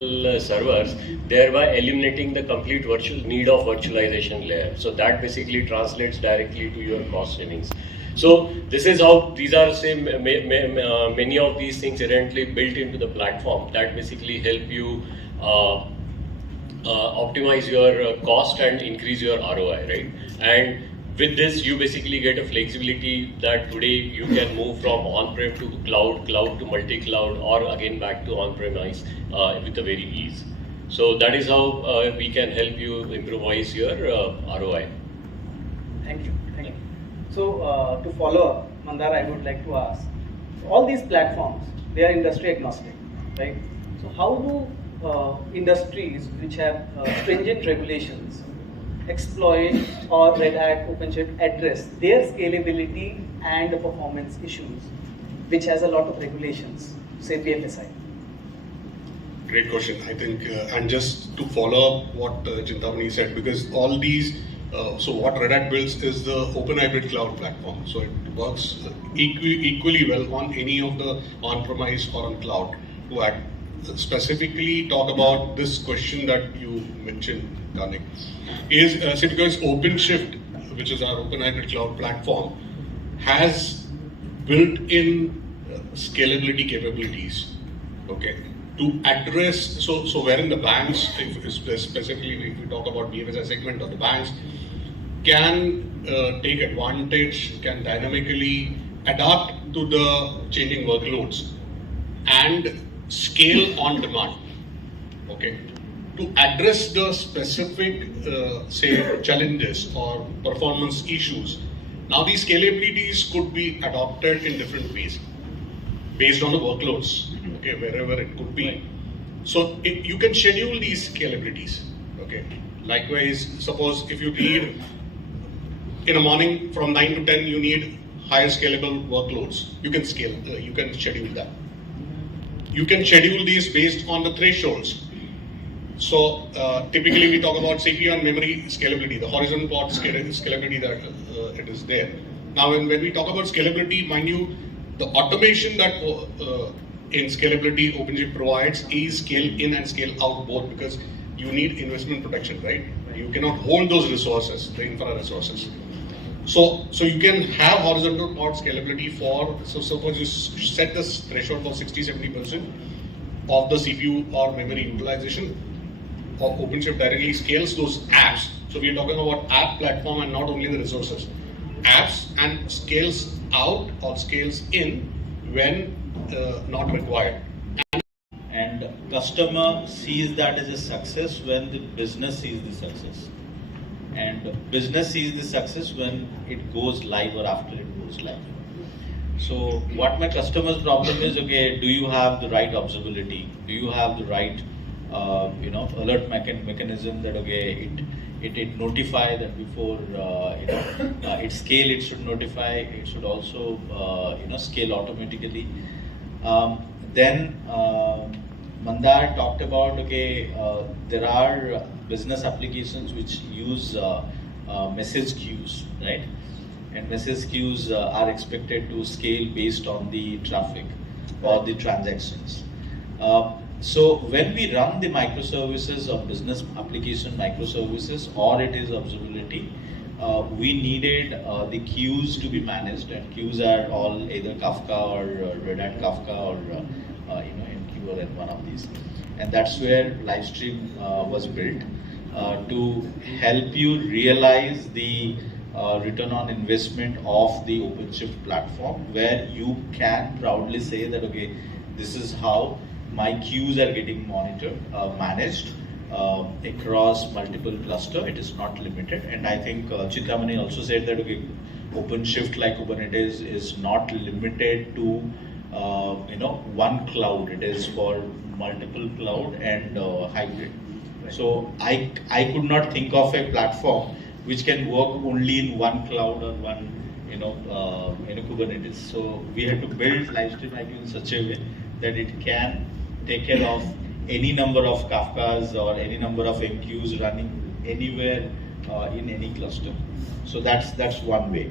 servers, thereby eliminating the complete virtual need of virtualization layer. So that basically translates directly to your cost savings. So this is how these are many of these things inherently built into the platform that basically help you optimize your cost and increase your ROI, right? And with this, you basically get a flexibility that today you can move from on-prem to cloud, cloud to multi-cloud, or again back to on-premise with a very ease. So that is how we can help you improvise your ROI. Thank you. Thank you. So to follow up, Mandar, I would like to ask, all these platforms, they are industry agnostic, right? So how do industries which have stringent regulations exploit or Red Hat, OpenShift address their scalability and performance issues, which has a lot of regulations, say BFSI? Great question. I think, and just to follow up what Chintamani said, because all these, so what Red Hat builds is the open hybrid cloud platform. So it works equally well on any of the on-premise or on cloud. To specifically talk about this question that you mentioned, Karnik, is because OpenShift, which is our open hybrid cloud platform, has built-in scalability capabilities. Okay, to address so wherein the banks, specifically if we talk about BFSI segment or the banks, can take advantage, can dynamically adapt to the changing workloads and scale on demand. Okay, to address the specific say challenges or performance issues. Now these scalabilities could be adopted in different ways based on the workloads, okay, wherever it could be. So you can schedule these scalabilities, okay. Likewise, suppose if you need in the morning from 9 to 10, you need higher scalable workloads, you can scale, you can schedule that. You can schedule these based on the thresholds. So typically we talk about CPU and memory scalability, the horizontal part scalability that it is there. Now when we talk about scalability, mind you, the automation that in scalability OpenShift provides is scale in and scale out both, because you need investment protection, right? You cannot hold those resources, the infra resources. So you can have horizontal port scalability for, so suppose you set this threshold for 60-70% of the CPU or memory utilization, or OpenShift directly scales those apps. So we are talking about app platform and not only the resources. Apps, and scales out or scales in when not required. And customer sees that as a success when the business sees the success. And business sees the success when it goes live or after it goes live. So what my customer's problem is, okay, do you have the right observability? Do you have the right alert mechanism that, okay, it notify that before it scale, it should notify, it should also scale automatically. Then Mandar talked about, okay, there are business applications which use message queues, right? And message queues are expected to scale based on the traffic or the transactions. So when we run the microservices of business application microservices, or it is observability, we needed the queues to be managed, and queues are all either Kafka or Red Hat Kafka or MQ or one of these. And that's where Livestream was built to help you realize the return on investment of the OpenShift platform, where you can proudly say that, okay, this is how my queues are getting monitored, managed across multiple cluster. It is not limited. And I think Chintamani also said that, okay, OpenShift like Kubernetes is not limited to one cloud. It is for multiple cloud and hybrid. So I could not think of a platform which can work only in one cloud or one Kubernetes. So we had to build Livestream IQ in such a way that it can take care of any number of Kafkas or any number of MQs running anywhere in any cluster. So that's one way.